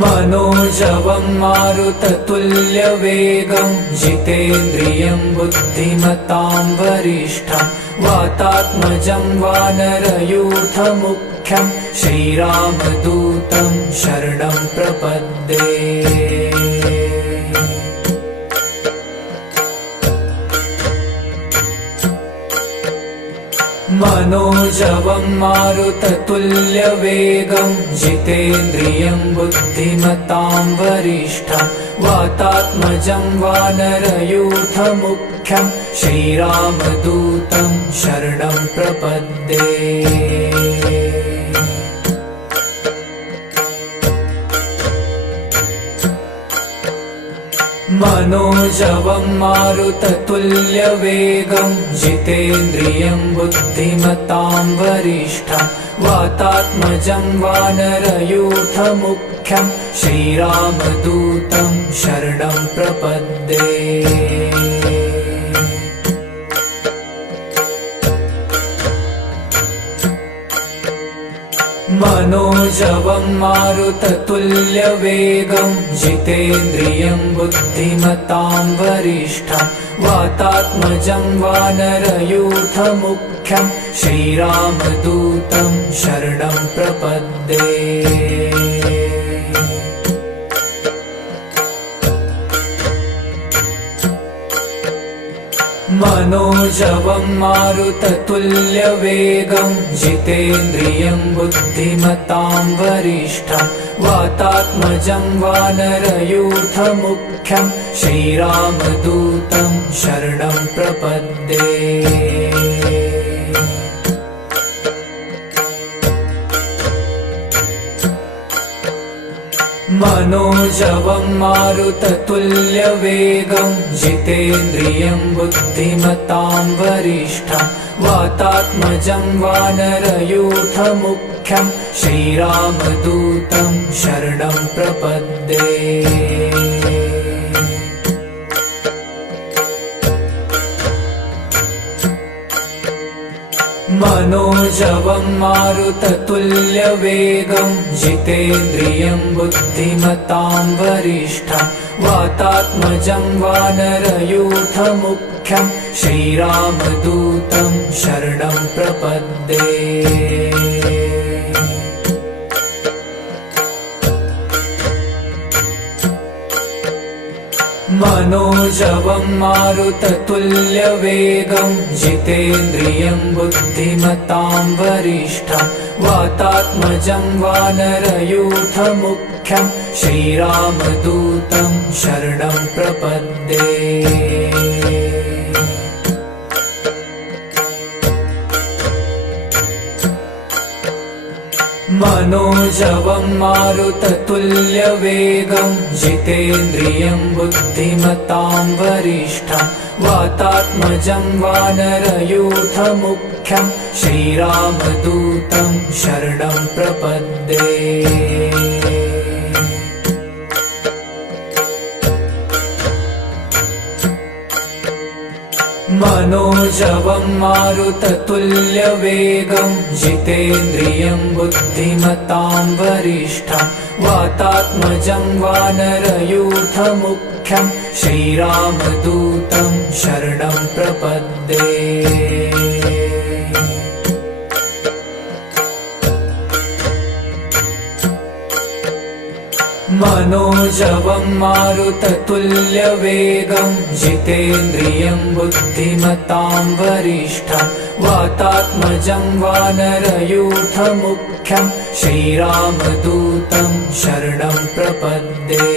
मनोजवं मारुततुल्यवेगं जितेन्द्रियं बुद्धिमतां वरिष्ठं वातात्मजं वानरयूथमुख्यं श्रीरामदूतं शरणं प्रपद्ये। मनोजवं मारुततुल्यवेगं जितेन्द्रियं बुद्धिमतां वरिष्ठं वातात्मजं वानरयूथमुख्यं श्रीरामदूतं शरणं प्रपद्ये। मनोजवं मारुततुल्यवेगं जितेन्द्रियं बुद्धिमतां वरिष्ठं वातात्मजं वानरयूथमुख्यं श्रीरामदूतं शरणं प्रपद्ये। मनोजवं मारुततुल्यवेगं जितेन्द्रियं बुद्धिमतां वरिष्ठं वातात्मजं वानरयूथमुख्यं श्रीरामदूतं शरणं प्रपद्ये। मनोजवं मारुततुल्यवेगं जितेन्द्रियं बुद्धिमतां वरिष्ठं वातात्मजं वानरयूथमुख्यं श्रीरामदूतं शरणं प्रपद्ये। मनोजवं मारुततुल्यवेगं जितेन्द्रियं बुद्धिमतां वरिष्ठं वातात्मजं वानरयूथमुख्यं श्रीरामदूतं शरणं प्रपद्ये। मनोजवं मारुततुल्यवेगं जितेन्द्रियं बुद्धिमतां वरिष्ठं वातात्मजं वानरयूथमुख्यं श्रीरामदूतं शरणं प्रपद्ये। मनोजवं मारुततुल्यवेगं जितेन्द्रियं बुद्धिमतां वरिष्ठं वातात्मजं वानरयूथमुख्यं श्रीरामदूतं शरणं प्रपद्ये। मनोजवं मारुततुल्यवेगं जितेन्द्रियं बुद्धिमतां वरिष्ठं वातात्मजं वानरयूथमुख्यं श्रीरामदूतं शरणं प्रपद्ये। मनोजवं मारुततुल्यवेगं जितेन्द्रियं बुद्धिमतां वरिष्ठं वातात्मजं वानरयूथमुख्यं श्रीरामदूतं शरणं प्रपद्ये। मनोजवं मारुततुल्यवेगं जितेन्द्रियं बुद्धिमतां वरिष्ठं वातात्मजं वानरयूथमुख्यं श्रीरामदूतं शरणं प्रपद्ये।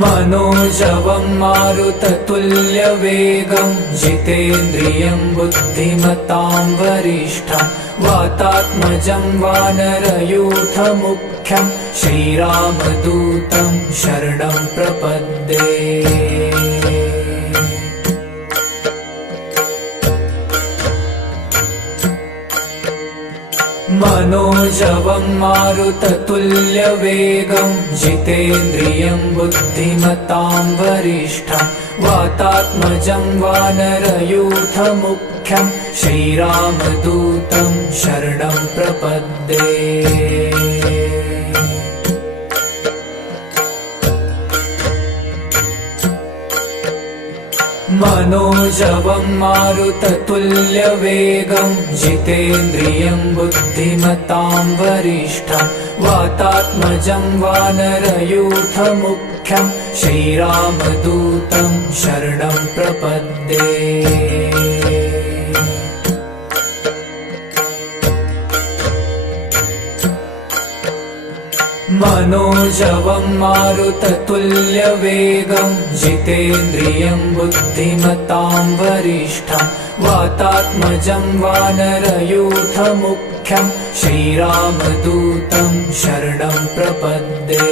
मनोजवं मारुततुल्यवेगं जितेन्द्रियं बुद्धिमतां वरिष्ठं वातात्मजं वानरयूथमुख्यं श्रीरामदूतं शरणं प्रपद्ये। मनोजवं मारुततुल्यवेगं जितेन्द्रियं बुद्धिमतां वरिष्ठं वातात्मजं वानरयूथमुख्यं श्रीरामदूतं शरणं प्रपद्ये। मनोजवं मारुततुल्यवेगं जितेन्द्रियं बुद्धिमतां वरिष्ठं वातात्मजं वानरयूथमुख्यं श्रीरामदूतं शरणं प्रपद्ये। मनोजवं मारुततुल्यवेगं जितेन्द्रियं बुद्धिमतां वरिष्ठं वातात्मजं वानरयूथमुख्यं श्रीरामदूतं शरणं प्रपद्ये।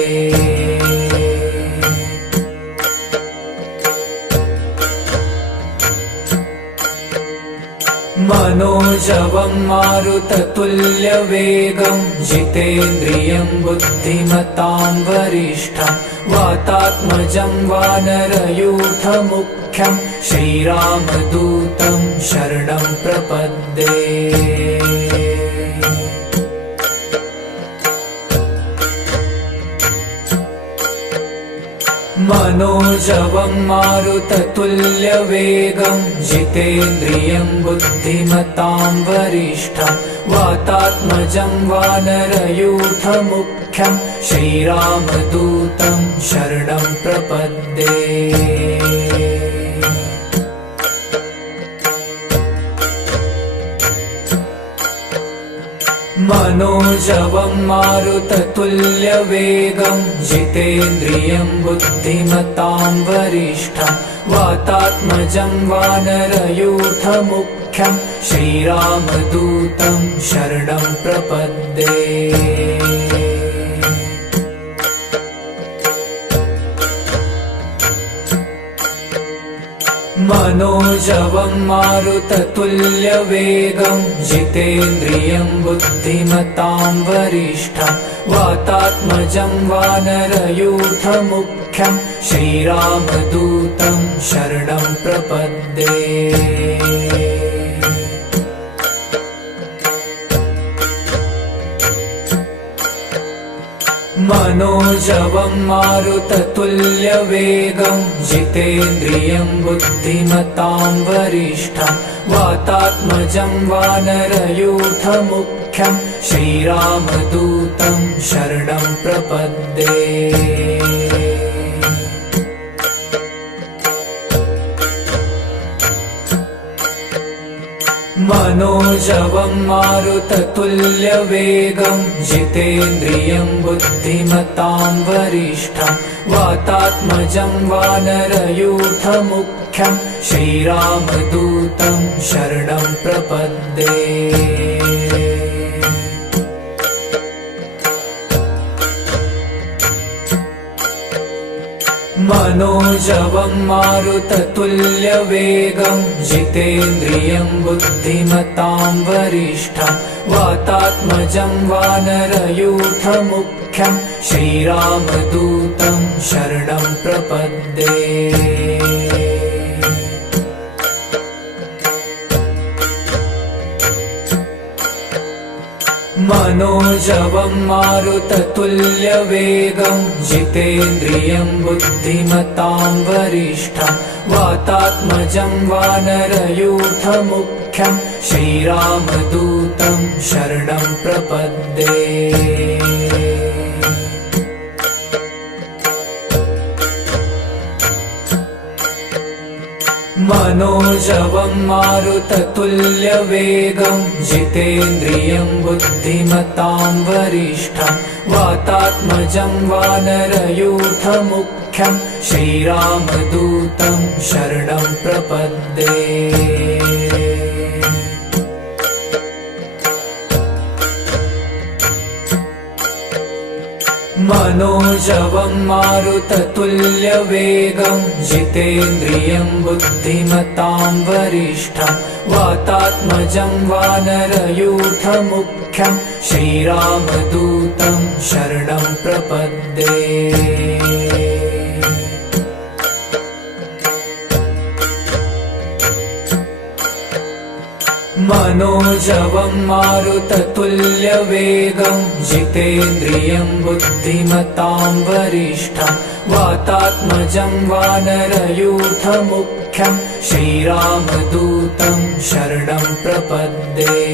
मनोजवं मारुततुल्यवेगं जितेन्द्रियं बुद्धिमतां वरिष्ठं वातात्मजं वानरयूथमुख्यं श्रीरामदूतं शरणं प्रपद्ये। मनोजवं मारुततुल्यवेगं जितेन्द्रियं बुद्धिमतां वरिष्ठं वातात्मजं वानरयूथमुख्यं श्रीरामदूतं शरणं प्रपद्ये। मनोजवं मारुततुल्यवेगं जितेन्द्रियं बुद्धिमतां वरिष्ठं वातात्मजं वानरयूथमुख्यं श्रीरामदूतं शरणं प्रपद्ये। मनोजवं मारुततुल्यवेगं जितेन्द्रियं बुद्धिमतां वरिष्ठं वातात्मजं वानरयूथमुख्यं श्रीरामदूतं शरणं प्रपद्ये। मनोजवं मारुततुल्यवेगं जितेन्द्रियं बुद्धिमतां वरिष्ठं वातात्मजं वानरयूथमुख्यं श्रीरामदूतं शरणं प्रपद्ये। मनोजवं मारुततुल्यवेगं जितेन्द्रियं बुद्धिमतां वरिष्ठं वातात्मजं वानरयूथमुख्यं श्रीरामदूतं शरणं प्रपद्ये। मनोजवं मारुततुल्यवेगं जितेन्द्रियं बुद्धिमतां वरिष्ठं वातात्मजं वानरयूथमुख्यं श्रीरामदूतं शरणं प्रपद्ये। मनोजवं मारुततुल्यवेगं जितेन्द्रियं बुद्धिमतां वरिष्ठं वातात्मजं वानरयूथमुख्यं श्रीरामदूतं शरणं प्रपद्ये। मनोजवं मारुततुल्यवेगं जितेन्द्रियं बुद्धिमतां वरिष्ठं वातात्मजं वानरयूथमुख्यं श्रीरामदूतं शरणं प्रपद्ये। मनोजवं मारुततुल्यवेगं जितेन्द्रियं बुद्धिमतां वरिष्ठं वातात्मजं वानरयूथमुख्यं श्रीरामदूतं शरणं प्रपद्ये। मनोजवं मारुततुल्यवेगं जितेन्द्रियं बुद्धिमतां वरिष्ठं वातात्मजं वानरयूथमुख्यं श्रीरामदूतं शरणं प्रपद्ये।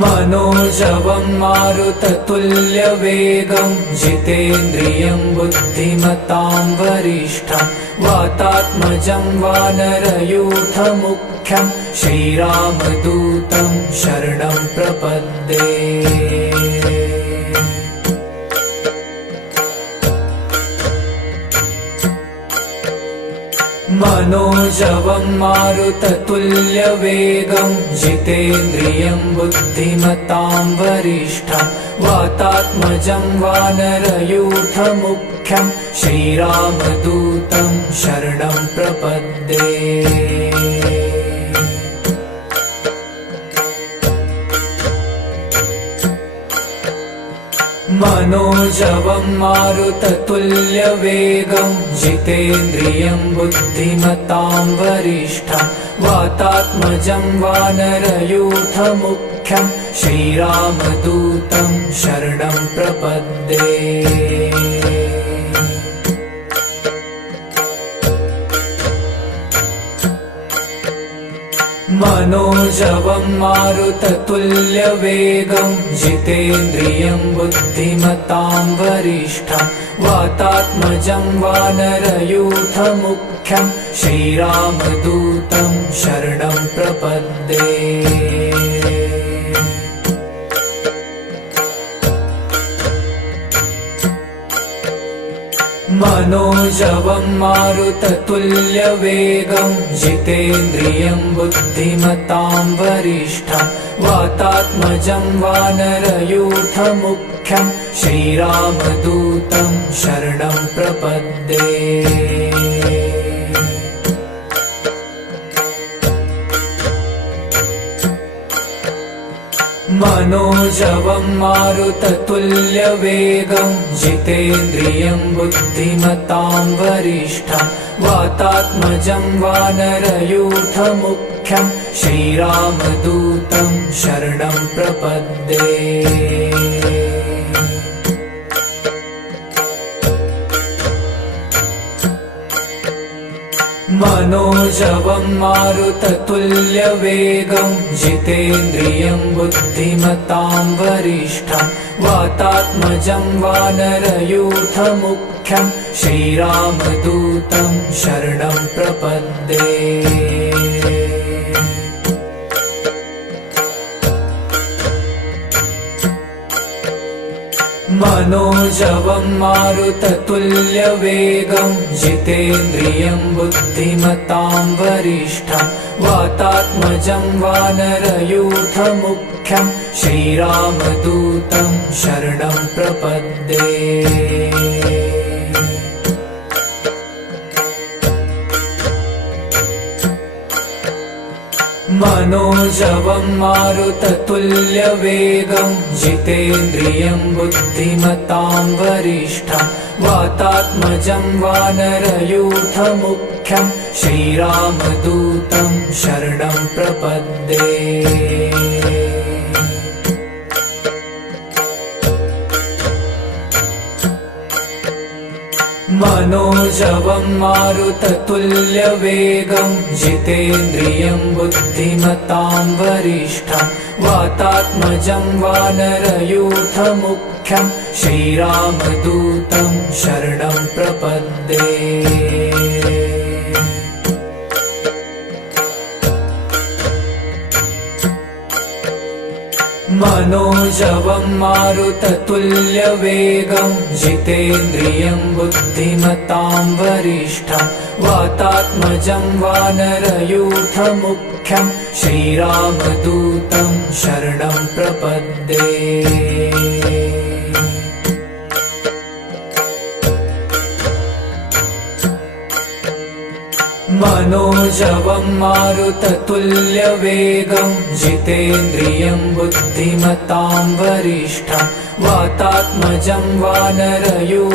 मनोजवं मारुततुल्यवेगं जितेन्द्रियं बुद्धिमतां वरिष्ठं वातात्मजं वानरयूथमुख्यं श्रीरामदूतं शरणं प्रपद्ये। मनोजवं मारुततुल्यवेगं जितेन्द्रियं बुद्धिमतां वरिष्ठं वातात्मजं वानरयूथमुख्यं श्रीरामदूतं शरणं प्रपद्ये। मनोजवं मारुततुल्यवेगं जितेन्द्रियं बुद्धिमतां वरिष्ठं वातात्मजं वानरयूथमुख्यं श्रीरामदूतं शरणं प्रपद्ये। मनोजवं मारुततुल्यवेगं जितेन्द्रियं बुद्धिमतां वरिष्ठं वातात्मजं वानरयूथमुख्यं श्रीरामदूतं शरणं प्रपद्ये। मनोजवं मारुततुल्यवेगं जितेन्द्रियं बुद्धिमतां वरिष्ठं वातात्मजं वानरयूथमुख्यं श्रीरामदूतं शरणं प्रपद्ये। मनोजवं मारुततुल्यवेगं जितेन्द्रियं बुद्धिमतां वरिष्ठं वातात्मजं वानरयूथमुख्यं श्रीरामदूतं शरणं प्रपद्ये। मनोजवं मारुततुल्यवेगं जितेन्द्रियं बुद्धिमतां वरिष्ठं वातात्मजं वानरयूथमुख्यं श्रीरामदूतं शरणं प्रपद्ये। मनोजवं मारुततुल्यवेगं जितेन्द्रियं बुद्धिमतां वरिष्ठं वातात्मजं वानरयूथमुख्यं श्रीरामदूतं शरणं प्रपद्ये। मनोजवं मारुततुल्यवेगं जितेन्द्रियं बुद्धिमतां वरिष्ठं वातात्मजं वानरयूथमुख्यं श्रीरामदूतं शरणं प्रपद्ये। मनोजवं मारुततुल्यवेगं जितेन्द्रियं बुद्धिमतां वरिष्ठं वातात्मजं वानरयूथमुख्यं श्रीरामदूतं शरणं प्रपद्ये। मनोजवं मारुततुल्यवेगं जितेन्द्रियं बुद्धिमतां वरिष्ठं वातात्मजं वानरयूथमुख्यं श्रीरामदूतं शरणं प्रपद्ये। मनोजवं मारुततुल्यवेगं जितेन्द्रियं बुद्धिमतां वरिष्ठं वातात्मजं वानरयूथमुख्यं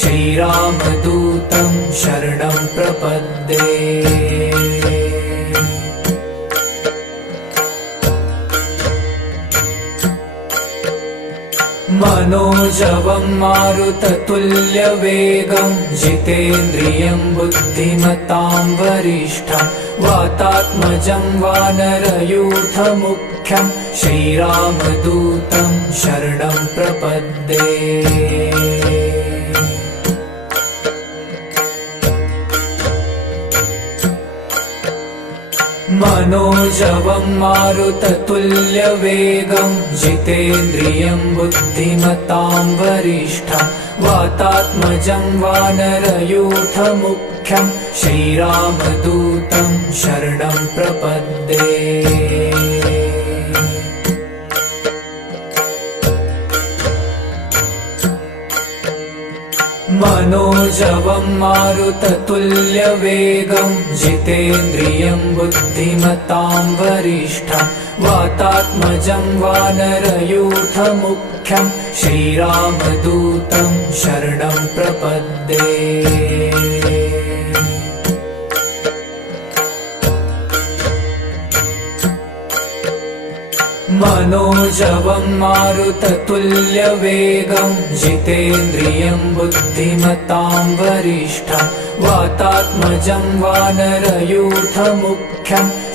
श्रीरामदूतं शरणं प्रपद्ये। मनोजवं मारुततुल्यवेगं जितेन्द्रियं बुद्धिमतां वरिष्ठं वातात्मजं वानरयूथमुख्यं श्रीरामदूतं शरणं प्रपद्ये। मनोजवं मारुततुल्यवेगं जितेन्द्रियं बुद्धिमतां वरिष्ठं वातात्मजं वानरयूथमुख्यं श्रीरामदूतं शरणं प्रपद्ये। मनोजवं मारुततुल्यवेगं जितेन्द्रियं बुद्धिमतां वरिष्ठं वातात्मजं वानरयूथमुख्यं श्रीरामदूतं शरणं प्रपद्ये। मनोजवं मारुततुल्यवेगं जितेन्द्रियं बुद्धिमतां वरिष्ठं वातात्मजं वानरयूथमुख्यं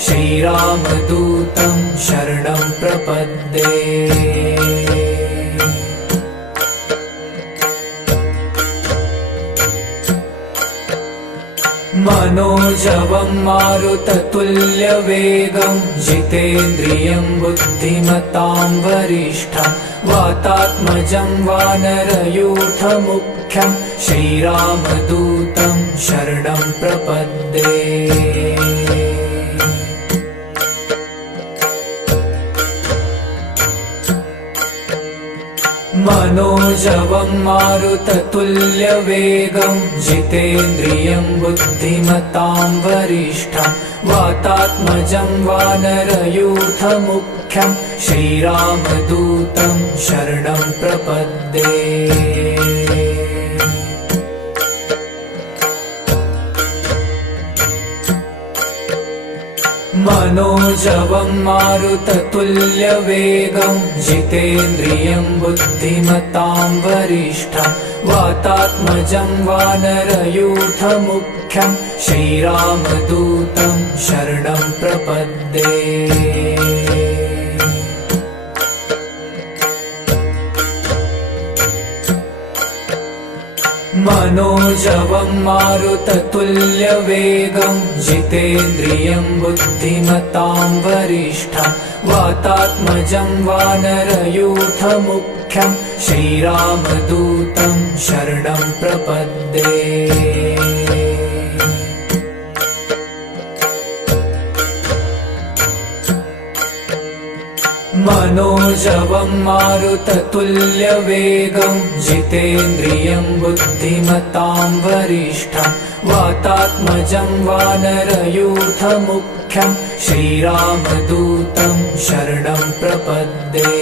श्रीरामदूतं शरणं प्रपद्ये। मनोजवं मारुततुल्यवेगं जितेन्द्रियं बुद्धिमतां वरिष्ठं वातात्मजं वानरयूथमुख्यं श्रीरामदूतं शरणं प्रपद्ये। मनोजवं मारुततुल्यवेगं जितेन्द्रियं बुद्धिमतां वरिष्ठं वातात्मजं वानरयूथमुख्यं श्रीरामदूतं शरणं प्रपद्ये। मनोजवं मारुततुल्यवेगं जितेन्द्रियं बुद्धिमतां वरिष्ठं वातात्मजं वानरयूथमुख्यं श्रीरामदूतं शरणं प्रपद्ये। मनोजवं मारुततुल्यवेगं जितेन्द्रियं बुद्धिमतां वरिष्ठं वातात्मजं वानरयूथमुख्यं श्रीरामदूतं शरणं प्रपद्ये। मनोजवं मारुततुल्यवेगं जितेन्द्रियं बुद्धिमतां वरिष्ठं वातात्मजं वानरयूथमुख्यं श्रीरामदूतं शरणं प्रपद्ये।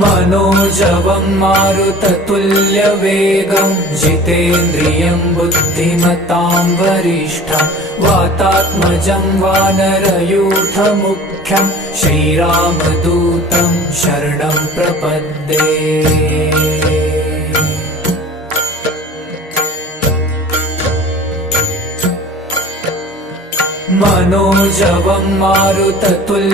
मनोजवं मारुततुल्यवेगं जितेन्द्रियं बुद्धिमतां वरिष्ठं वातात्मजं वानरयूथमुख्यं श्रीरामदूतं शरणं प्रपद्ये। मनोजवं मारुततुल्यवेगं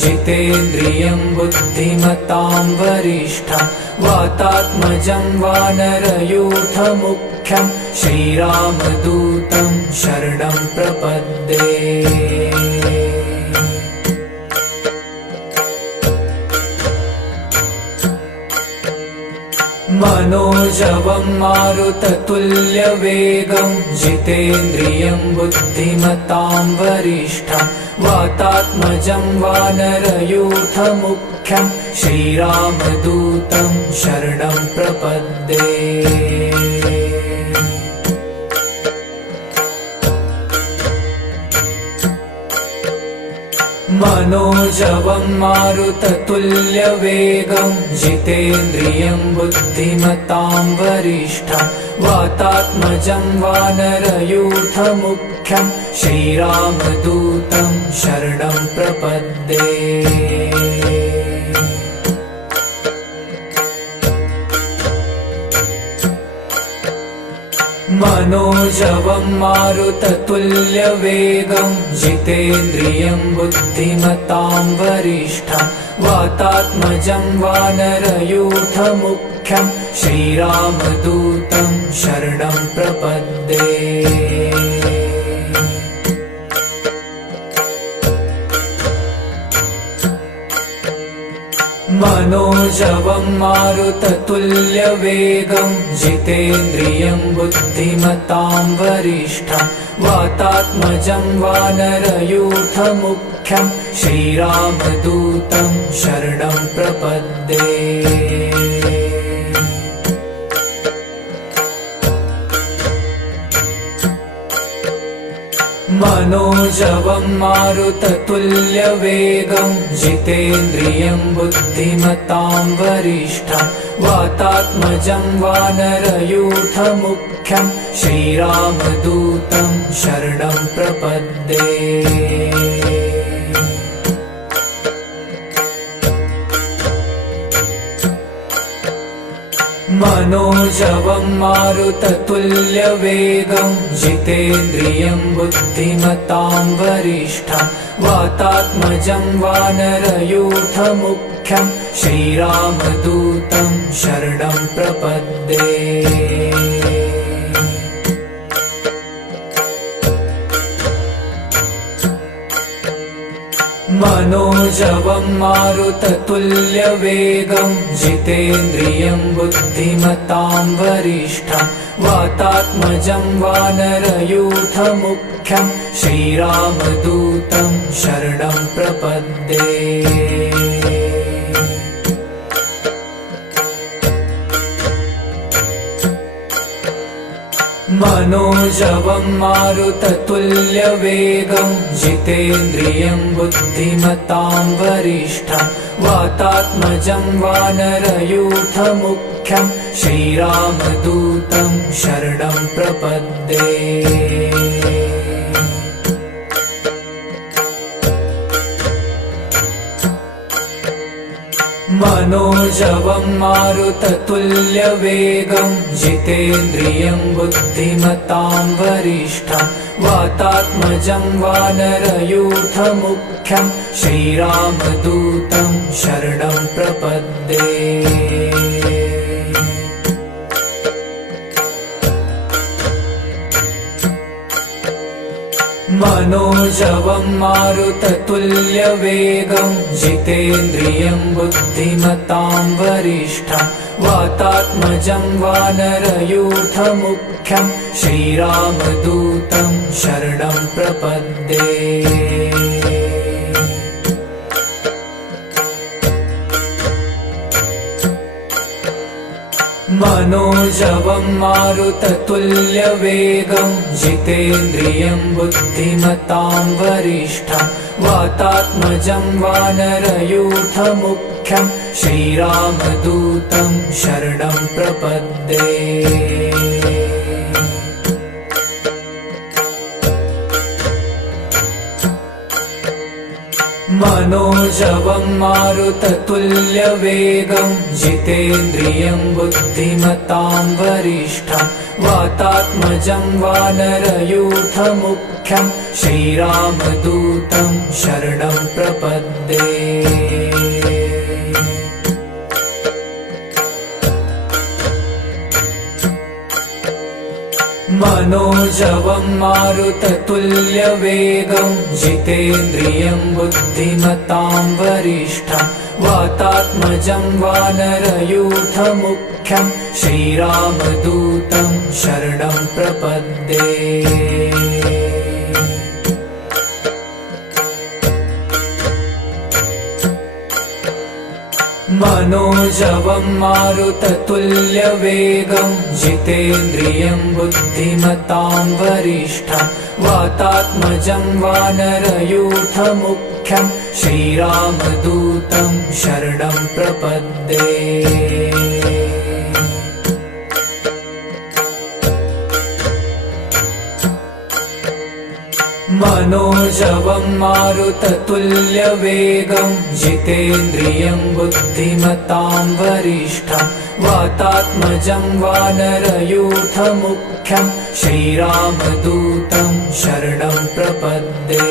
जितेन्द्रियं बुद्धिमतां वरिष्ठं वातात्मजं वानरयूथमुख्यं श्रीरामदूतं शरणं प्रपद्ये। मनोजवं मारुततुल्यवेगं जितेन्द्रियं बुद्धिमतां वरिष्ठं वातात्मजं वानरयूथमुख्यं श्रीरामदूतं शरणं प्रपद्ये। मनोजवं मारुततुल्यवेगं जितेन्द्रियं बुद्धिमतां वरिष्ठं वातात्मजं वानरयूथमुख्यं श्रीरामदूतं शरणं प्रपद्ये। मनोजवं मारुततुल्यवेगं जितेन्द्रियं बुद्धिमतां वरिष्ठं वातात्मजं वानरयूथमुख्यं श्रीरामदूतं शरणं प्रपद्ये। मनोजवं मारुततुल्यवेगं जितेन्द्रियं बुद्धिमतां वरिष्ठं वातात्मजं वानरयूथमुख्यं श्रीरामदूतं शरणं प्रपद्ये। मनोजवं मारुततुल्यवेगं जितेन्द्रियं बुद्धिमतां वरिष्ठं वातात्मजं वानरयूथमुख्यं श्रीरामदूतं शरणं प्रपद्ये। मनोजवं मारुततुल्यवेगं जितेन्द्रियं बुद्धिमतां वरिष्ठं वातात्मजं वानरयूथमुख्यं श्रीरामदूतं शरणं प्रपद्ये। मनोजवं मारुततुल्यवेगं जितेन्द्रियं बुद्धिमतां वरिष्ठं वातात्मजं वानरयूथमुख्यं श्रीरामदूतं शरणं प्रपद्ये। मनोजवं मारुततुल्यवेगं जितेन्द्रियं बुद्धिमतां वरिष्ठं वातात्मजं वानरयूथमुख्यं श्रीरामदूतं शरणं प्रपद्ये। मनोजवं मारुततुल्यवेगं जितेन्द्रियं बुद्धिमतां वरिष्ठं वातात्मजं वानरयूथमुख्यं श्रीरामदूतं शरणं प्रपद्ये। मनोजवं मारुततुल्यवेगं जितेन्द्रियं बुद्धिमतां वरिष्ठं वातात्मजं वानरयूथमुख्यं श्रीरामदूतं शरणं प्रपद्ये। मनोजवं मारुततुल्यवेगं जितेन्द्रियं बुद्धिमतां वरिष्ठं वातात्मजं वानरयूथमुख्यं श्रीरामदूतं शरणं प्रपद्ये। मनोजवं मारुततुल्यवेगं जितेन्द्रियं बुद्धिमतां वरिष्ठं वातात्मजं वानरयूथमुख्यं श्रीरामदूतं शरणं प्रपद्ये। मनोजवं मारुततुल्यवेगं जितेन्द्रियं बुद्धिमतां वरिष्ठं वातात्मजं वानरयूथमुख्यं श्रीरामदूतं शरणं प्रपद्ये। मनोजवं मारुततुल्यवेगं जितेन्द्रियं बुद्धिमतां वरिष्ठं वातात्मजं वानरयूथमुख्यं मुख्यं श्रीरामदूतं शरणं प्रपद्ये। मनोजवं मारुततुल्यवेगं जितेन्द्रियं बुद्धिमतां वरिष्ठं वातात्मजं वानरयूथमुख्यं श्रीरामदूतं शरणं प्रपद्ये।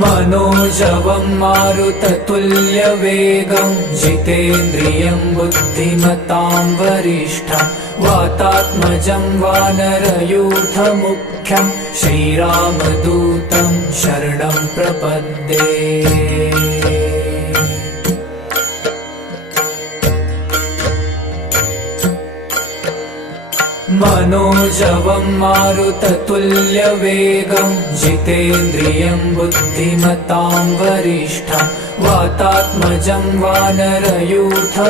मनोजवं मारुततुल्यवेगं जितेन्द्रियं बुद्धिमतां वरिष्ठं वातात्मजं वानरयूथमुख्यं श्रीरामदूतं शरणं प्रपद्ये। मनोजवं मारुततुल्यवेगं जितेन्द्रियं बुद्धिमतां वरिष्ठं वातात्मजं वानरयूथमुख्यं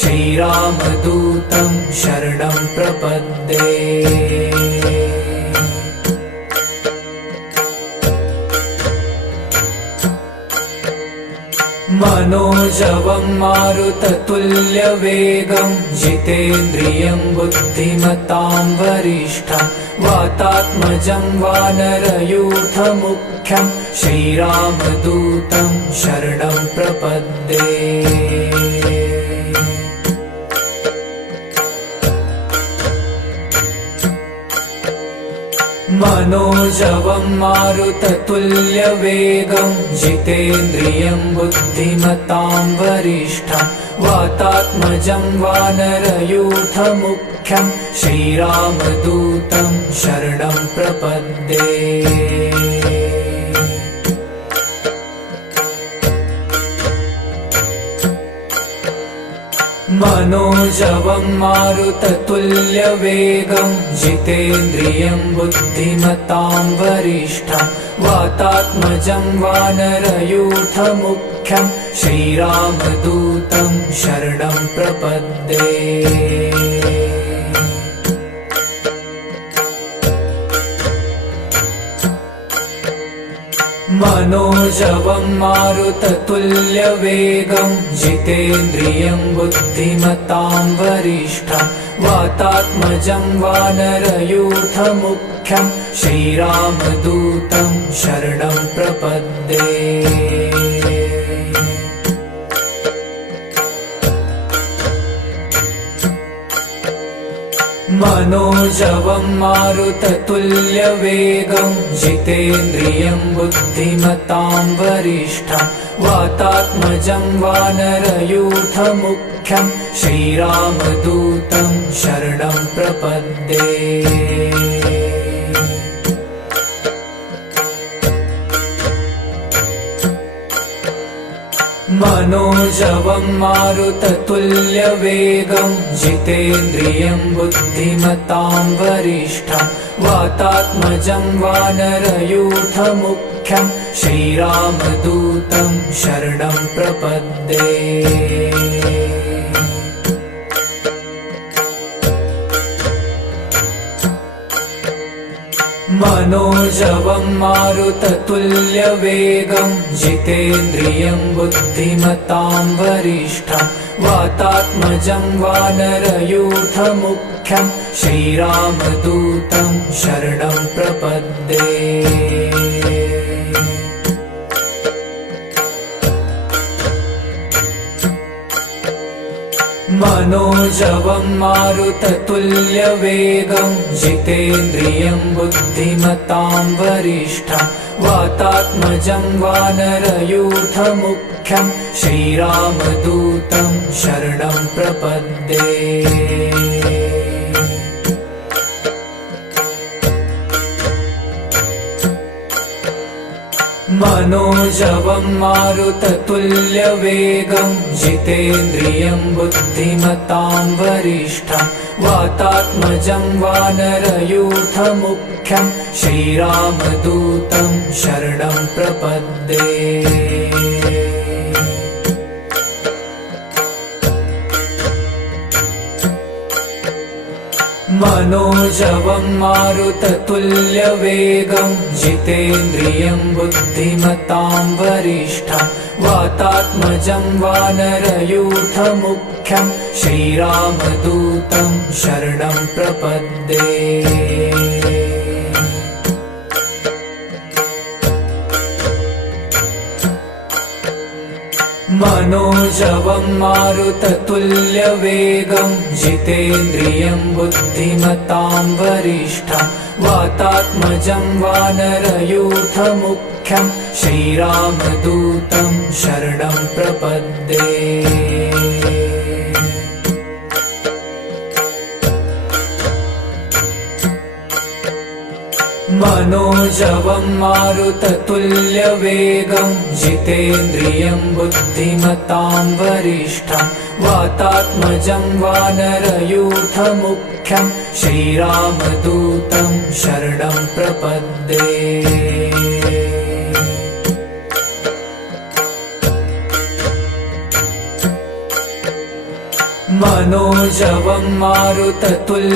श्रीरामदूतं शरणं प्रपद्ये। मनोजवं मारुततुल्यवेगं जितेन्द्रियं बुद्धिमतां वरिष्ठं वातात्मजं वानरयूथमुख्यं श्रीरामदूतं शरणं प्रपद्ये। मनोजवं मारुततुल्यवेगं जितेन्द्रियं बुद्धिमतां वरिष्ठं वातात्मजं वानरयूथमुख्यं श्रीरामदूतं शरणं प्रपद्ये। मनोजवं मारुततुल्यवेगं जितेन्द्रियं बुद्धिमतां वरिष्ठं वातात्मजं वानरयूथमुख्यं श्रीरामदूतं शरणं प्रपद्ये। मनोजवं मारुततुल्यवेगं जितेन्द्रियं बुद्धिमतां वरिष्ठं वातात्मजं वानरयूथमुख्यं श्रीरामदूतं शरणं प्रपद्ये। मनोजवं मारुततुल्यवेगं जितेन्द्रियं बुद्धिमतां वरिष्ठं वातात्मजं वानरयूथमुख्यं श्रीरामदूतं शरणं प्रपद्ये। मनोजवं मारुततुल्यवेगं जितेन्द्रियं बुद्धिमतां वरिष्ठं वातात्मजं वानरयूथमुख्यं श्रीरामदूतं शरणं प्रपद्ये। मनोजवं मारुततुल्यवेगं जितेन्द्रियं बुद्धिमतां वरिष्ठं वातात्मजं वानरयूथमुख्यं श्रीरामदूतं शरणं प्रपद्ये। मनोजवं मारुततुल्यवेगं जितेन्द्रियं बुद्धिमतां वरिष्ठं वातात्मजं वानरयूथमुख्यं श्रीरामदूतं शरणं प्रपद्ये। मनोजवं मारुततुल्यवेगं जितेन्द्रियं बुद्धिमतां वरिष्ठं वातात्मजं वानरयूथमुख्यं श्रीरामदूतं शरणं प्रपद्ये। मनोजवं मारुततुल्यवेगं जितेन्द्रियं बुद्धिमतां वरिष्ठं वातात्मजं वानरयूथमुख्यं श्रीरामदूतं शरणं प्रपद्ये। मनोजवं मारुततुल्यवेगं जितेन्द्रियं बुद्धिमतां वरिष्ठं वातात्मजं वानरयूथमुख्यं श्रीरामदूतं शरणं प्रपद्ये। मनोजवं मारुततुल्यवेगं जितेन्द्रियं बुद्धिमतां वरिष्ठं वातात्मजं वानरयूथमुख्यं श्रीरामदूतं शरणं प्रपद्ये। मनोजवं मारुततुल्यवेगं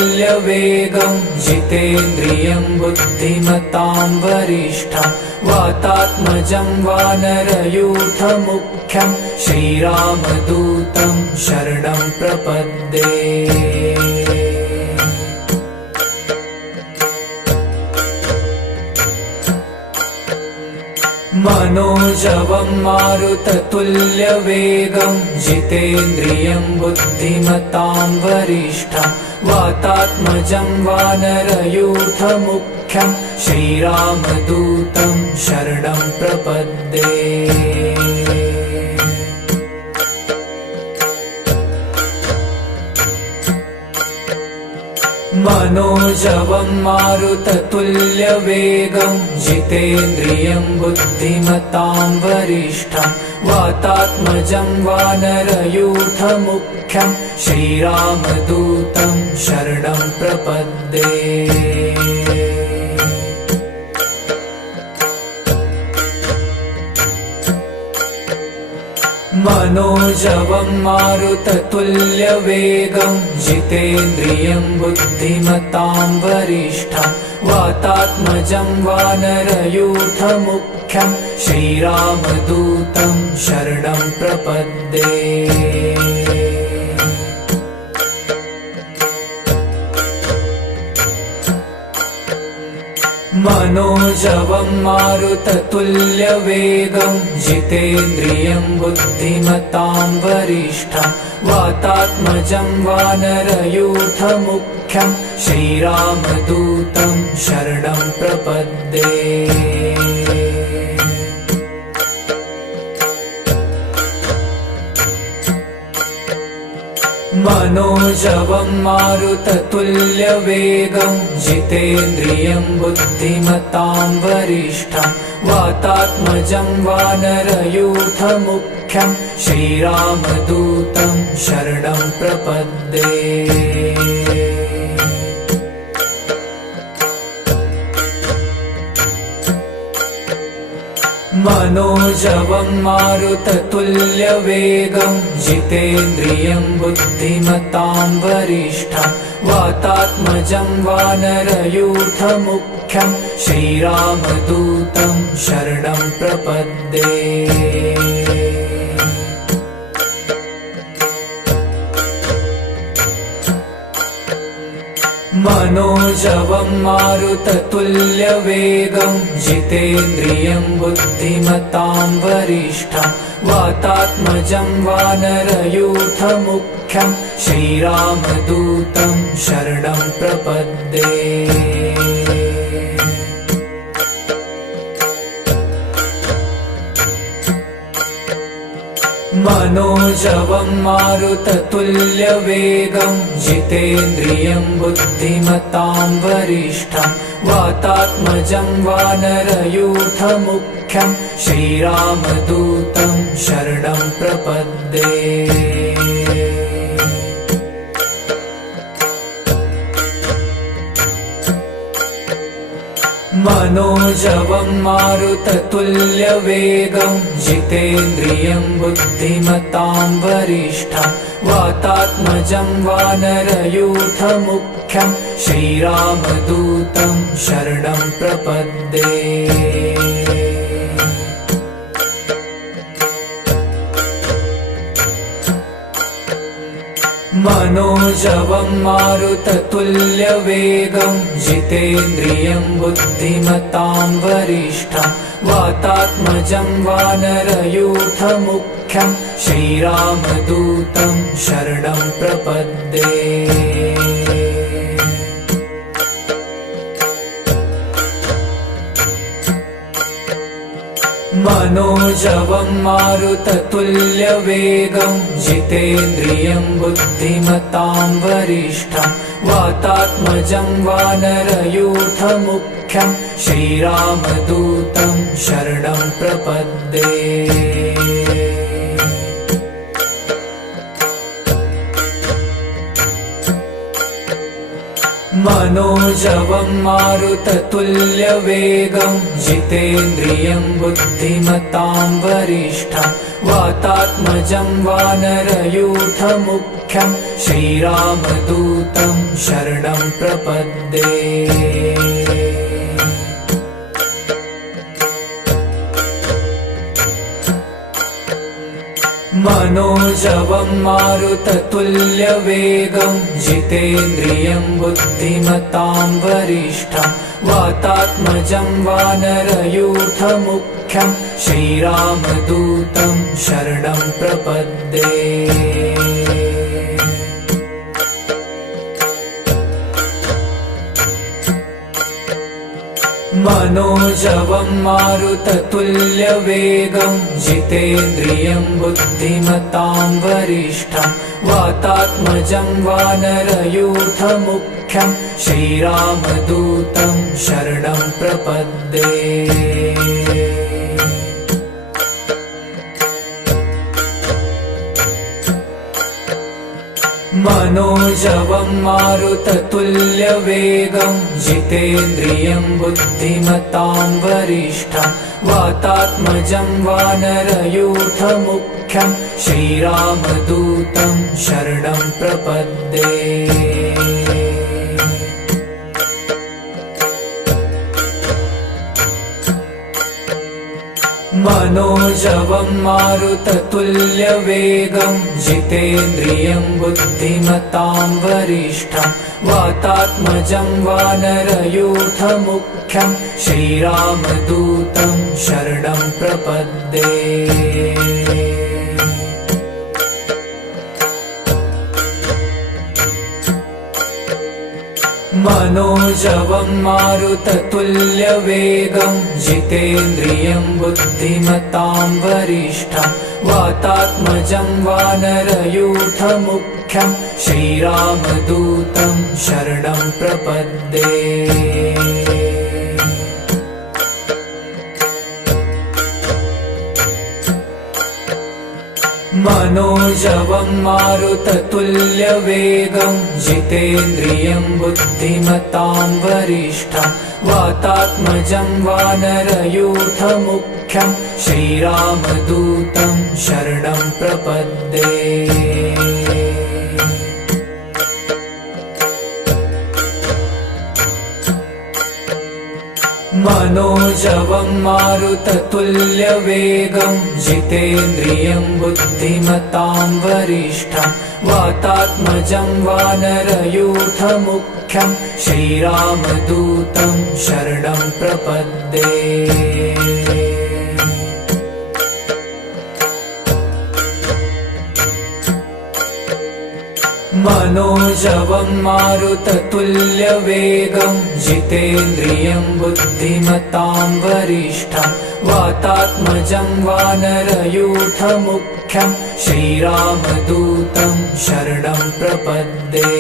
जितेन्द्रियं बुद्धिमतां वरिष्ठं वातात्मजं वानरयूथमुख्यं श्रीरामदूतं शरणं प्रपद्ये। मनोजवं मारुततुल्यवेगं जितेन्द्रियं बुद्धिमतां वरिष्ठं वातात्मजं वानरयूथमुख्यं श्रीरामदूतं शरणं प्रपद्ये। मनोजवं मारुततुल्यवेगं जितेन्द्रियं बुद्धिमतां वरिष्ठं वातात्मजं वानरयूथमुख्यं श्रीरामदूतं शरणं प्रपद्ये। मनोजवं मारुततुल्यवेगं जितेन्द्रियं बुद्धिमतां वरिष्ठं वातात्मजं वानरयूथमुख्यं श्रीरामदूतं शरणं प्रपद्ये। मनोजवं मारुततुल्यवेगं जितेन्द्रियं बुद्धिमतां वरिष्ठं वातात्मजं वानरयूथमुख्यं श्रीरामदूतं शरणं प्रपद्ये। मनोजवं मारुततुल्यवेगं जितेन्द्रियं बुद्धिमतां वरिष्ठं वातात्मजं वानरयूथमुख्यं श्रीरामदूतं शरणं प्रपद्ये। मनोजवं मारुततुल्यवेगं जितेन्द्रियं बुद्धिमतां वरिष्ठं वातात्मजं वानरयूथमुख्यं श्रीरामदूतं शरणं प्रपद्ये। मनोजवं मारुततुल्यवेगं जितेन्द्रियं बुद्धिमतां वरिष्ठं वातात्मजं वानरयूथमुख्यं श्रीरामदूतं शरणं प्रपद्ये। मनोजवं मारुततुल्यवेगं जितेन्द्रियं बुद्धिमतां वरिष्ठं वातात्मजं वानरयूथमुख्यं श्रीरामदूतं शरणं प्रपद्ये। मनोजवं मारुततुल्यवेगं जितेन्द्रियं बुद्धिमतां वरिष्ठं वातात्मजं वानरयूथमुख्यं श्रीरामदूतं शरणं प्रपद्ये। मनोजवं मारुततुल्यवेगं जितेन्द्रियं बुद्धिमतां वरिष्ठं वातात्मजं वानरयूथमुख्यं श्रीरामदूतं शरणं प्रपद्ये। मनोजवं मारुततुल्यवेगं जितेन्द्रियं बुद्धिमतां वरिष्ठं वातात्मजं वानरयूथमुख्यं श्रीरामदूतं शरणं प्रपद्ये। मनोजवं मारुततुल्यवेगं जितेन्द्रियं बुद्धिमतां वरिष्ठं वातात्मजं वानरयूथमुख्यं श्रीरामदूतं शरणं प्रपद्ये। मनोजवं मारुततुल्यवेगं जितेन्द्रियं बुद्धिमतां वरिष्ठं वातात्मजं वानरयूथमुख्यं श्रीरामदूतं शरणं प्रपद्ये। मनोजवं मारुततुल्यवेगं जितेन्द्रियं बुद्धिमतां वरिष्ठं वातात्मजं वानरयूथमुख्यं श्रीरामदूतं शरणं प्रपद्ये। मनोजवं मारुततुल्यवेगं जितेन्द्रियं बुद्धिमतां वरिष्ठं वातात्मजं वानरयूथमुख्यं श्रीरामदूतं शरणं प्रपद्ये। मनोजवं मारुततुल्यवेगं जितेन्द्रियं बुद्धिमतां वरिष्ठं वातात्मजं वानरयूथमुख्यं श्रीरामदूतं शरणं प्रपद्ये। मनोजवं मारुततुल्यवेगं जितेन्द्रियं बुद्धिमतां वरिष्ठं वातात्मजं वानरयूथमुख्यं श्रीरामदूतं शरणं प्रपद्ये। मनोजवं मारुततुल्यवेगं जितेन्द्रियं बुद्धिमतां वरिष्ठं वातात्मजं वानरयूथमुख्यं श्रीरामदूतं शरणं प्रपद्ये। मनोजवं मारुततुल्यवेगं जितेन्द्रियं बुद्धिमतां वरिष्ठं वातात्मजं वानरयूथमुख्यं श्रीरामदूतं शरणं प्रपद्ये। मनोजवं मारुततुल्यवेगं जितेन्द्रियं बुद्धिमतां वरिष्ठं वातात्मजं वानरयूथमुख्यं श्रीरामदूतं शरणं प्रपद्ये।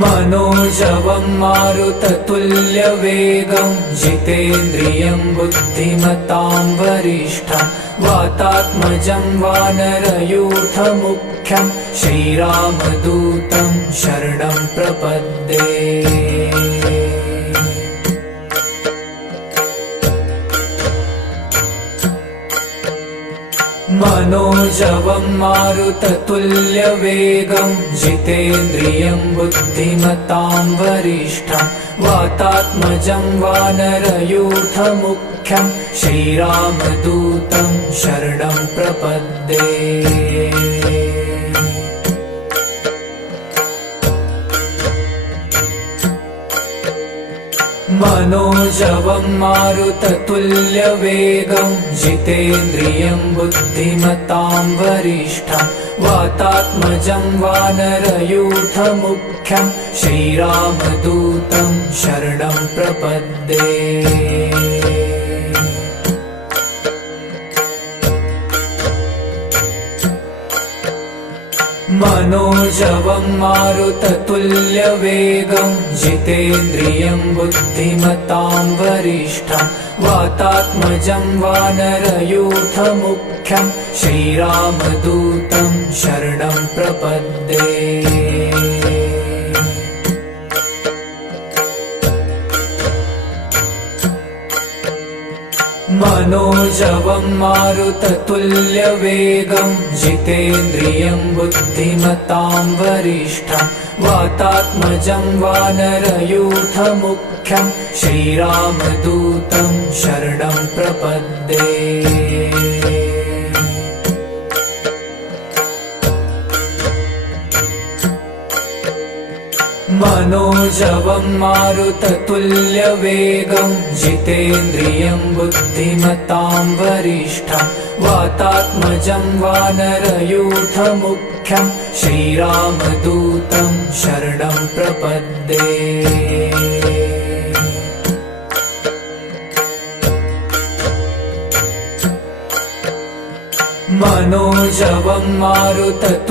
मनोजवं मारुततुल्यवेगं जितेन्द्रियं बुद्धिमतां वरिष्ठं वातात्मजं वानरयूथमुख्यं श्रीरामदूतं शरणं प्रपद्ये। मनोजवं मारुततुल्यवेगं जितेन्द्रियं बुद्धिमतां वरिष्ठं वातात्मजं वानरयूथमुख्यं श्रीरामदूतं शरणं प्रपद्ये। मनोजवं मारुततुल्यवेगं जितेन्द्रियं बुद्धिमतां वरिष्ठं वातात्मजं वानरयूथमुख्यं श्रीरामदूतं शरणं प्रपद्ये। मनोजवं मारुततुल्यवेगं जितेन्द्रियं बुद्धिमतां वरिष्ठं वातात्मजं वानरयूथमुख्यं श्रीरामदूतं शरणं प्रपद्ये। मनोजवं मारुततुल्यवेगं जितेन्द्रियं बुद्धिमतां वरिष्ठं वातात्मजं वानरयूथमुख्यं श्रीरामदूतं शरणं प्रपद्ये। मनोजवं मारुततुल्यवेगं जितेन्द्रियं बुद्धिमतां वरिष्ठं वातात्मजं वानरयूथमुख्यं श्रीरामदूतं शरणं प्रपद्ये। मनोजवं मारुततुल्यवेगं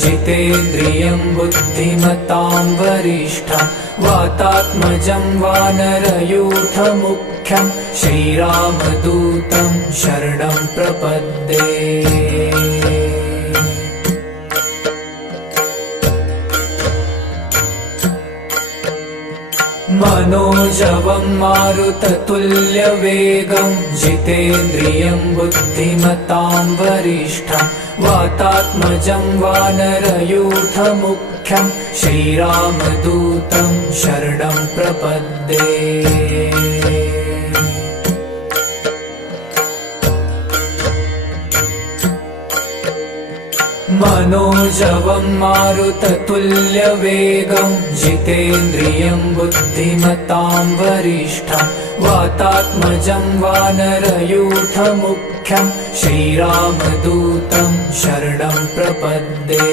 जितेन्द्रियं बुद्धिमतां वरिष्ठं वातात्मजं वानरयूथमुख्यं श्रीरामदूतं शरणं प्रपद्ये। मनोजवं मारुततुल्यवेगं जितेन्द्रियं बुद्धिमतां वरिष्ठं वातात्मजं वानरयूथमुख्यं श्रीरामदूतं शरणं प्रपद्ये। मनोजवं मारुततुल्यवेगं जितेन्द्रियं बुद्धिमतां वरिष्ठं वातात्मजं वानरयूथमुख्यं श्रीरामदूतं शरणं प्रपद्ये।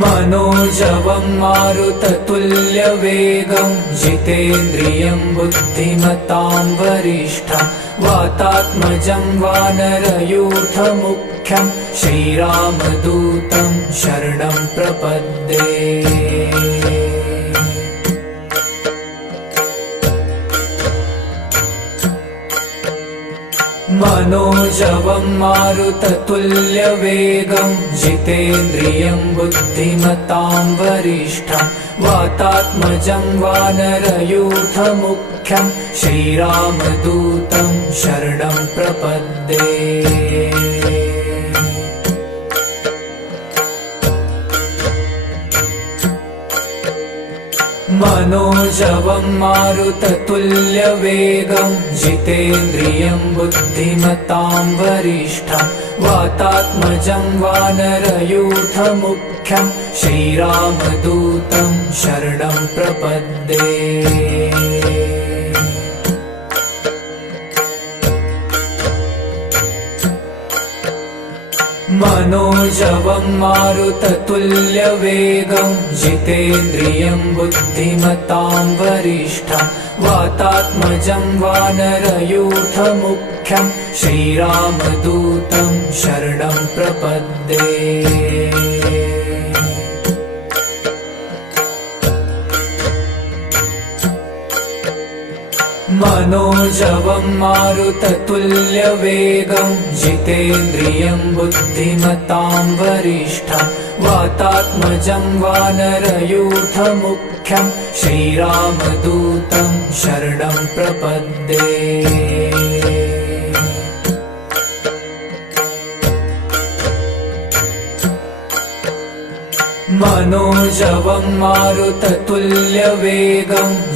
मनोजवं मारुततुल्यवेगं जितेन्द्रियं बुद्धिमतां वरिष्ठं वातात्मजं वानरयूथमुख्यं श्रीरामदूतं शरणं प्रपद्ये। मनोजवं मारुततुल्यवेगं जितेन्द्रियं बुद्धिमतां वरिष्ठं वातात्मजं वानरयूथमुख्यं श्रीरामदूतं शरणं प्रपद्ये। मनोजवं मारुततुल्यवेगं जितेन्द्रियं बुद्धिमतां वरिष्ठं वातात्मजं वानरयूथमुख्यं श्रीरामदूतं शरणं प्रपद्ये। मनोजवं मारुततुल्यवेगं जितेन्द्रियं बुद्धिमतां वरिष्ठं वातात्मजं वानरयूथमुख्यं श्रीरामदूतं शरणं प्रपद्ये। मनोजवं मारुततुल्यवेगं जितेन्द्रियं बुद्धिमतां वरिष्ठं वातात्मजं वानरयूथमुख्यं श्रीरामदूतं शरणं प्रपद्ये। मनोजवं मारुततुल्यवेगं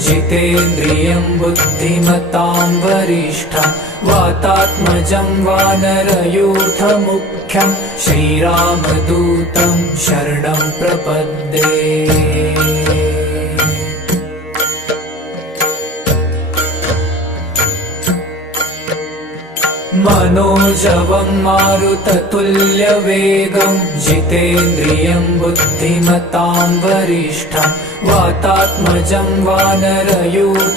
जितेन्द्रियं बुद्धिमतां वरिष्ठं वातात्मजं वानरयूथमुख्यं श्रीरामदूतं शरणं प्रपद्ये। मनोजवं मारुततुल्यवेगं जितेन्द्रियं बुद्धिमतां वरिष्ठं वातात्मजं वानरयूथमुख्यं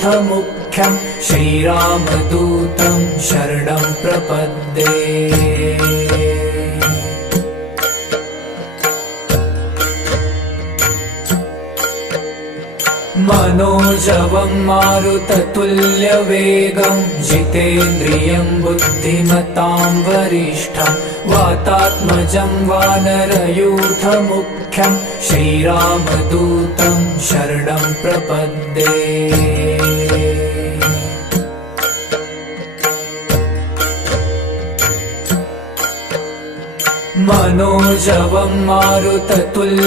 श्रीरामदूतं शरणं प्रपद्ये। मनोजवं मारुततुल्यवेगं जितेन्द्रियं बुद्धिमतां वरिष्ठं वातात्मजं वानरयूथमुख्यं श्रीरामदूतं शरणं प्रपद्ये। मनोजवं मारुततुल्यवेगं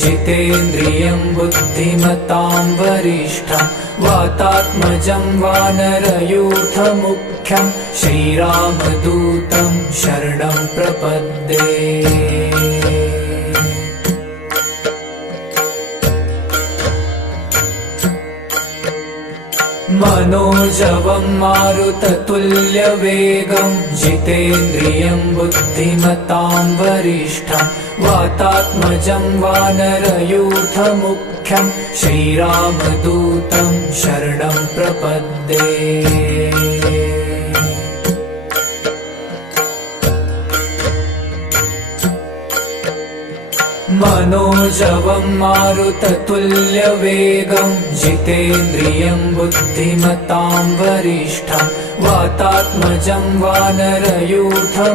जितेन्द्रियं बुद्धिमतां वरिष्ठं वातात्मजं वानरयूथमुख्यं श्रीरामदूतं शरणं प्रपद्ये। मनोजवं मारुततुल्यवेगं जितेन्द्रियं बुद्धिमतां वरिष्ठं वातात्मजं वानरयूथमुख्यं श्रीरामदूतं शरणं प्रपद्ये। मनोजवं मारुततुल्यवेगं जितेन्द्रियं बुद्धिमतां वरिष्ठं वातात्मजं वानरयूथमुख्यं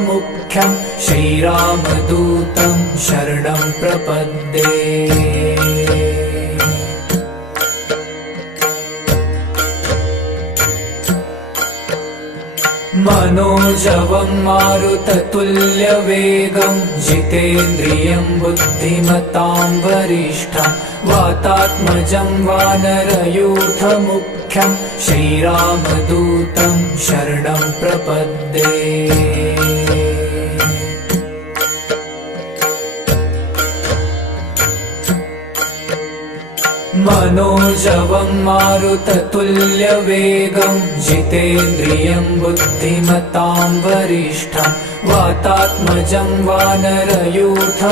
श्रीरामदूतं शरणं प्रपद्ये। मनोजवं मारुततुल्यवेगं जितेन्द्रियं बुद्धिमतां वरिष्ठं वातात्मजं वानरयूथमुख्यं श्रीरामदूतं शरणं प्रपद्ये। मनोजवं मारुततुल्यवेगं जितेन्द्रियं बुद्धिमतां वरिष्ठं वातात्मजं वानरयूथमुख्यं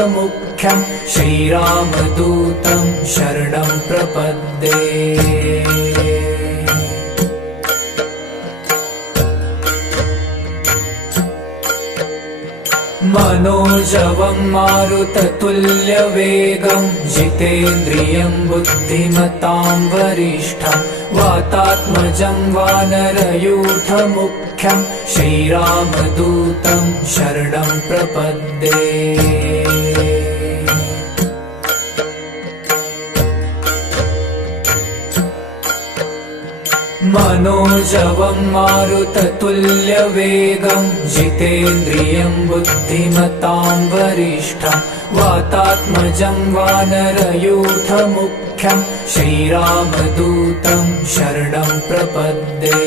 श्रीरामदूतं शरणं प्रपद्ये। मनोजवं मारुततुल्यवेगं जितेन्द्रियं बुद्धिमतां वरिष्ठं वातात्मजं वानरयूथमुख्यं श्रीरामदूतं शरणं प्रपद्ये। मनोजवं मारुततुल्यवेगं जितेन्द्रियं बुद्धिमतां वरिष्ठं वातात्मजं वानरयूथमुख्यं श्रीरामदूतं शरणं प्रपद्ये।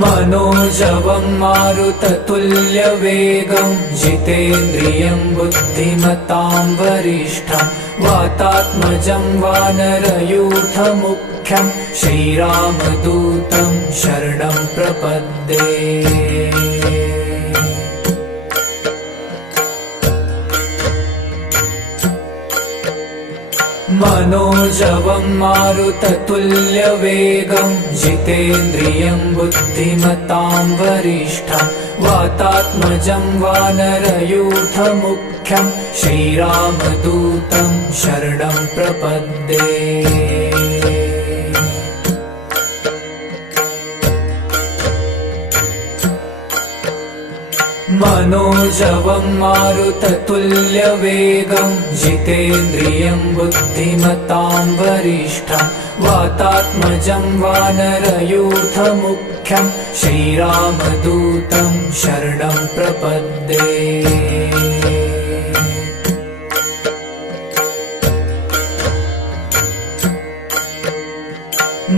मनोजवं मारुततुल्यवेगं जितेन्द्रियं बुद्धिमतां वरिष्ठं वातात्मजं वानरयूथमुख्यं श्रीरामदूतं शरणं प्रपद्ये। मनोजवं मारुततुल्यवेगं जितेन्द्रियं बुद्धिमतां वरिष्ठं वातात्मजं वानरयूथमुख्यं श्रीरामदूतं शरणं प्रपद्ये। मनोजवं मारुततुल्यवेगं जितेन्द्रियं बुद्धिमतां वरिष्ठं वातात्मजं वानरयूथमुख्यं श्रीरामदूतं शरणं प्रपद्ये।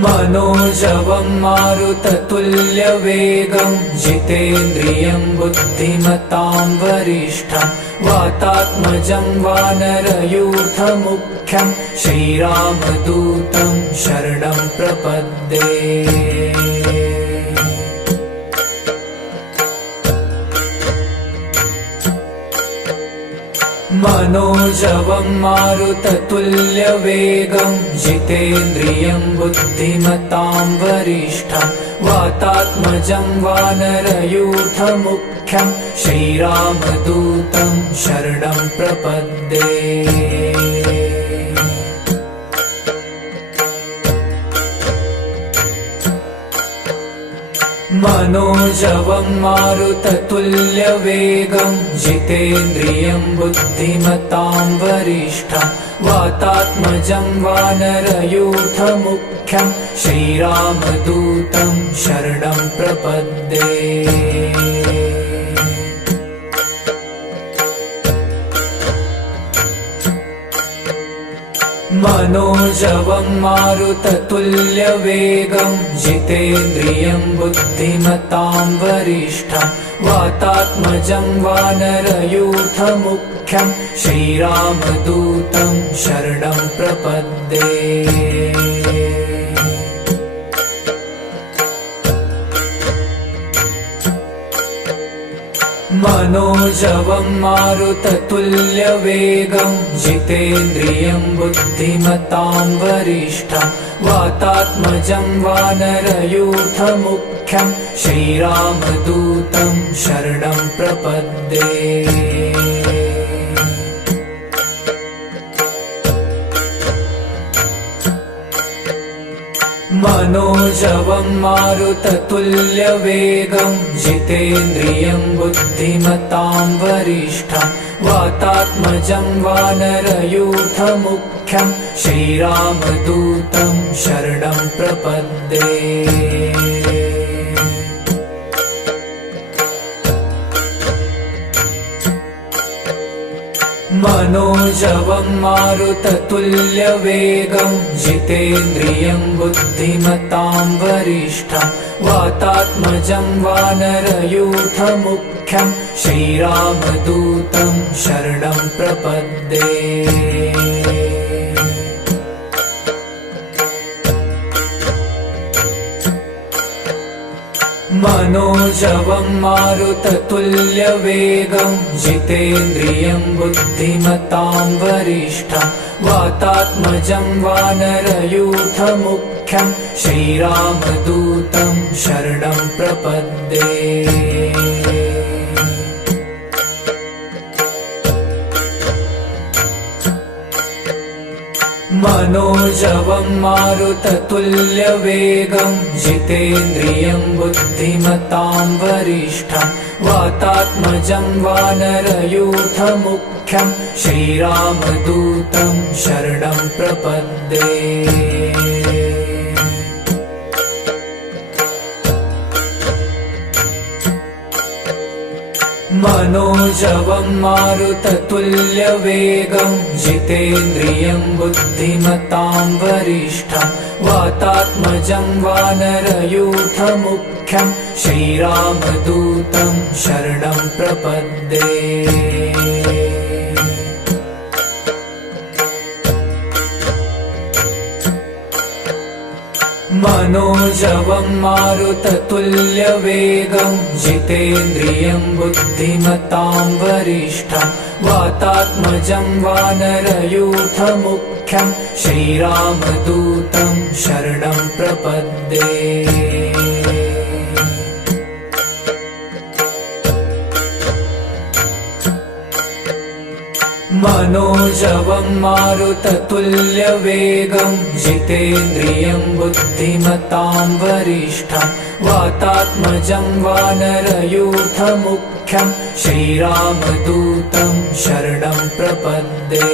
मनोजवं मारुततुल्यवेगं जितेन्द्रियं बुद्धिमतां वरिष्ठं वातात्मजं वानरयूथमुख्यं श्रीरामदूतं शरणं प्रपद्ये। मनोजवं मारुततुल्यवेगं जितेन्द्रियं बुद्धिमतां वरिष्ठं वातात्मजं वानरयूथमुख्यं श्रीरामदूतं शरणं प्रपद्ये। मनोजवं मारुततुल्यवेगं जितेन्द्रियं बुद्धिमतां वरिष्ठं वातात्मजं वानरयूथमुख्यं श्रीरामदूतं शरणं प्रपद्ये। मनोजवं मारुततुल्यवेगं जितेन्द्रियं बुद्धिमतां वरिष्ठं वातात्मजं वानरयूथमुख्यं श्रीरामदूतं शरणं प्रपद्ये। मनोजवं मारुततुल्यवेगं जितेन्द्रियं बुद्धिमतां वरिष्ठं वातात्मजं वानरयूथमुख्यं श्रीरामदूतं शरणं प्रपद्ये। मनोजवं मारुततुल्यवेगं जितेन्द्रियं बुद्धिमतां वरिष्ठं वातात्मजं वानरयूथमुख्यं श्रीरामदूतं शरणं प्रपद्ये। मनोजवं मारुततुल्यवेगं जितेन्द्रियं बुद्धिमतां वरिष्ठं वातात्मजं वानरयूथमुख्यं श्रीरामदूतं शरणं प्रपद्ये। मनोजवं मारुततुल्यवेगं जितेन्द्रियं बुद्धिमतां वरिष्ठं वातात्मजं वानरयूथमुख्यं श्रीरामदूतं शरणं प्रपद्ये। मनोजवं मारुततुल्यवेगं जितेन्द्रियं बुद्धिमतां वरिष्ठं वातात्मजं वानरयूथमुख्यं श्रीरामदूतं शरणं प्रपद्ये। मनोजवं मारुततुल्यवेगं जितेन्द्रियं बुद्धिमतां वरिष्ठं वातात्मजं वानरयूथमुख्यं श्रीरामदूतं शरणं प्रपद्ये। मनोजवं मारुततुल्यवेगं जितेन्द्रियं बुद्धिमतां वरिष्ठं वातात्मजं वानरयूथमुख्यं श्रीरामदूतं शरणं प्रपद्ये। मनोजवं मारुततुल्यवेगं जितेन्द्रियं बुद्धिमतां वरिष्ठं वातात्मजं वानरयूथमुख्यं श्रीरामदूतं शरणं प्रपद्ये।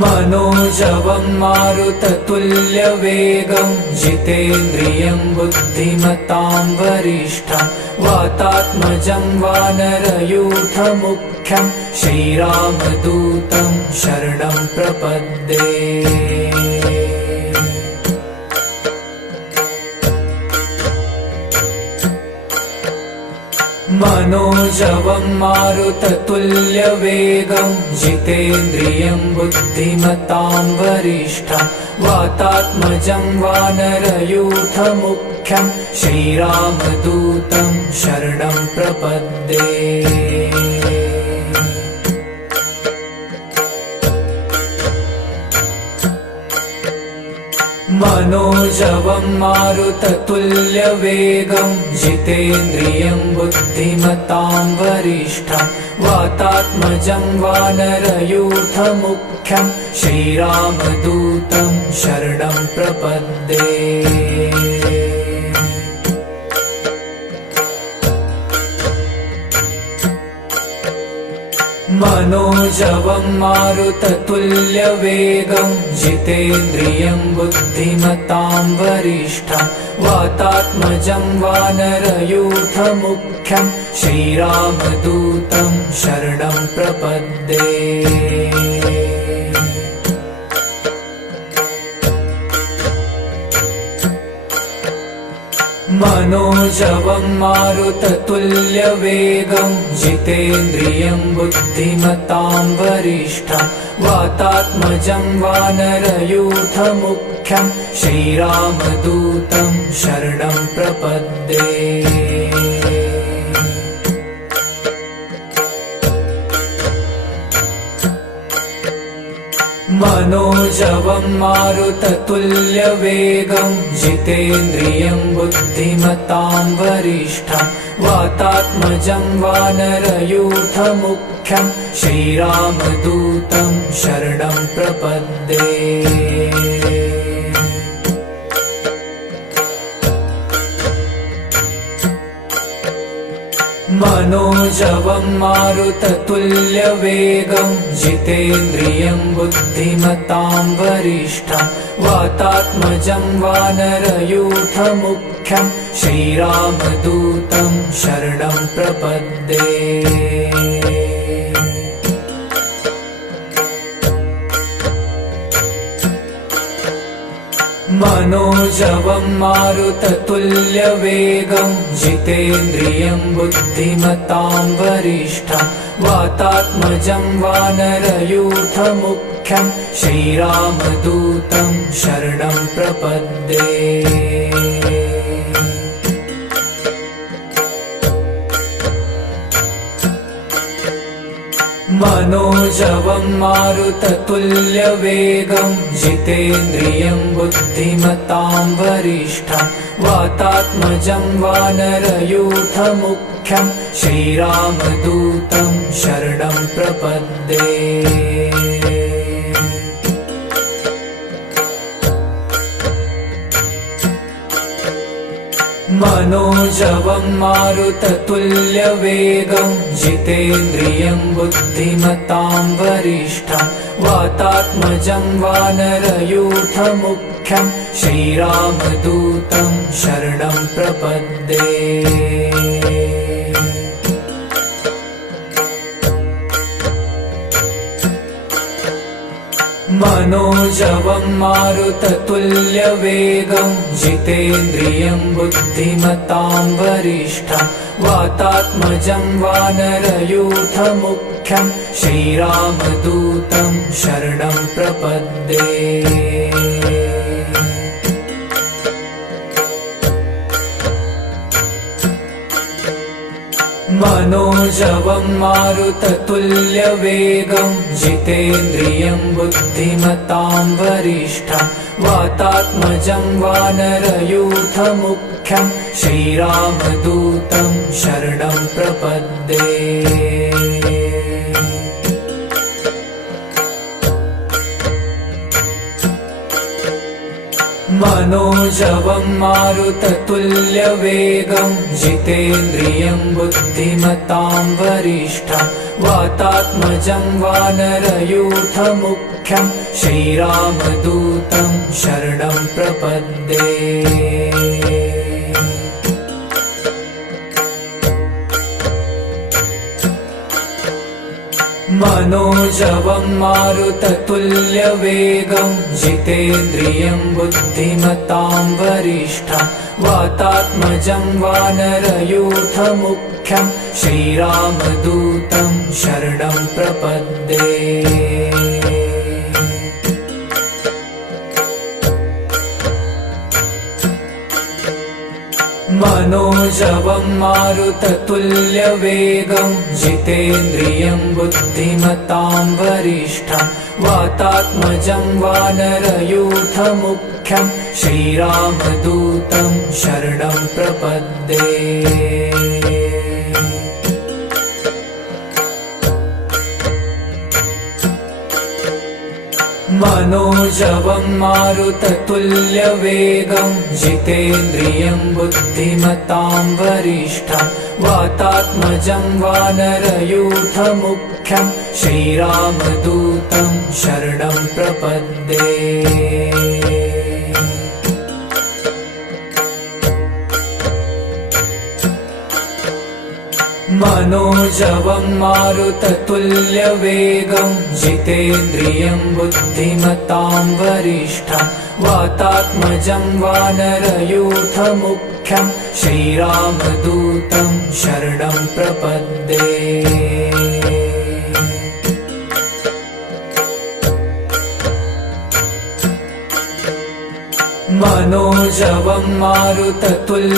मनोजवं मारुततुल्यवेगं जितेन्द्रियं बुद्धिमतां वरिष्ठं वातात्मजं वानरयूथमुख्यं श्रीरामदूतं शरणं प्रपद्ये। मनोजवं मारुततुल्यवेगं जितेन्द्रियं बुद्धिमतां वरिष्ठं वातात्मजं वानरयूथमुख्यं श्रीरामदूतं शरणं प्रपद्ये। मनोजवं मारुततुल्यवेगं जितेन्द्रियं बुद्धिमतां वरिष्ठं वातात्मजं वानरयूथमुख्यं श्रीरामदूतं शरणं प्रपद्ये। मनोजवं मारुततुल्यवेगं जितेन्द्रियं बुद्धिमतां वरिष्ठं वातात्मजं वानरयूथमुख्यं श्रीरामदूतं शरणं प्रपद्ये। मनोजवं मारुततुल्यवेगं जितेन्द्रियं बुद्धिमतां वरिष्ठं वातात्मजं वानरयूथमुख्यं श्रीरामदूतं शरणं प्रपद्ये। मनोजवं मारुततुल्यवेगं जितेन्द्रियं बुद्धिमतां वरिष्ठं वातात्मजं वानरयूथमुख्यं श्रीरामदूतं शरणं प्रपद्ये। मनोजवं मारुततुल्यवेगं जितेन्द्रियं बुद्धिमतां वरिष्ठं वातात्मजं वानरयूथमुख्यं श्रीरामदूतं शरणं प्रपद्ये। मनोजवं मारुततुल्यवेगं जितेन्द्रियं बुद्धिमतां वरिष्ठं वातात्मजं वानरयूथमुख्यं श्रीरामदूतं शरणं प्रपद्ये। मनोजवं मारुततुल्यवेगं जितेन्द्रियं बुद्धिमतां वरिष्ठं वातात्मजं वानरयूथमुख्यं श्रीरामदूतं शरणं प्रपद्ये। मनोजवं मारुततुल्यवेगं जितेन्द्रियं बुद्धिमतां वरिष्ठं वातात्मजं वानरयूथमुख्यं श्रीरामदूतं शरणं प्रपद्ये। मनोजवं मारुततुल्यवेगं जितेन्द्रियं बुद्धिमतां वरिष्ठं वातात्मजं वानरयूथमुख्यं श्रीरामदूतं शरणं प्रपद्ये। मनोजवं मारुततुल्यवेगं जितेन्द्रियं बुद्धिमतां वरिष्ठं वातात्मजं वानरयूथमुख्यं श्रीरामदूतं शरणं प्रपद्ये। मनोजवं मारुततुल्यवेगं जितेन्द्रियं बुद्धिमतां वरिष्ठं वातात्मजं वानरयूथमुख्यं श्रीरामदूतं शरणं प्रपद्ये। मनोजवं मारुततुल्यवेगं जितेन्द्रियं बुद्धिमतां वरिष्ठं वातात्मजं वानरयूथमुख्यं श्रीरामदूतं शरणं प्रपद्ये। मनोजवं मारुततुल्यवेगं जितेन्द्रियं बुद्धिमतां वरिष्ठं वातात्मजं वानरयूथमुख्यं श्रीरामदूतं शरणं प्रपद्ये। मनोजवं मारुततुल्यवेगं जितेन्द्रियं बुद्धिमतां वरिष्ठं वातात्मजं वानरयूथमुख्यं श्रीरामदूतं शरणं प्रपद्ये। मनोजवं मारुततुल्यवेगं जितेन्द्रियं बुद्धिमतां वरिष्ठं वातात्मजं वानरयूथमुख्यं श्रीरामदूतं शरणं प्रपद्ये। मनोजवं मारुततुल्यवेगं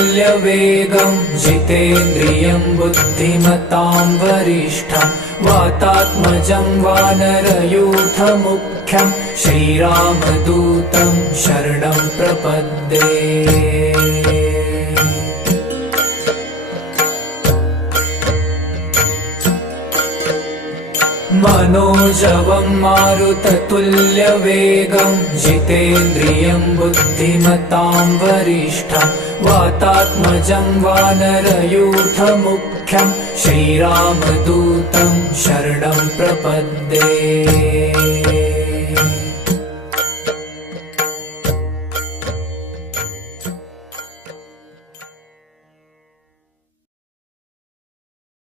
जितेन्द्रियं बुद्धिमतां वरिष्ठं वातात्मजं वानरयूथमुख्यं श्रीरामदूतं शरणं प्रपद्ये। मनोजवं मारुततुल्यवेगं जितेन्द्रियं बुद्धिमतां वरिष्ठं वातात्मजं वानरयूथमुख्यं श्रीरामदूतं शरणं प्रपद्ये।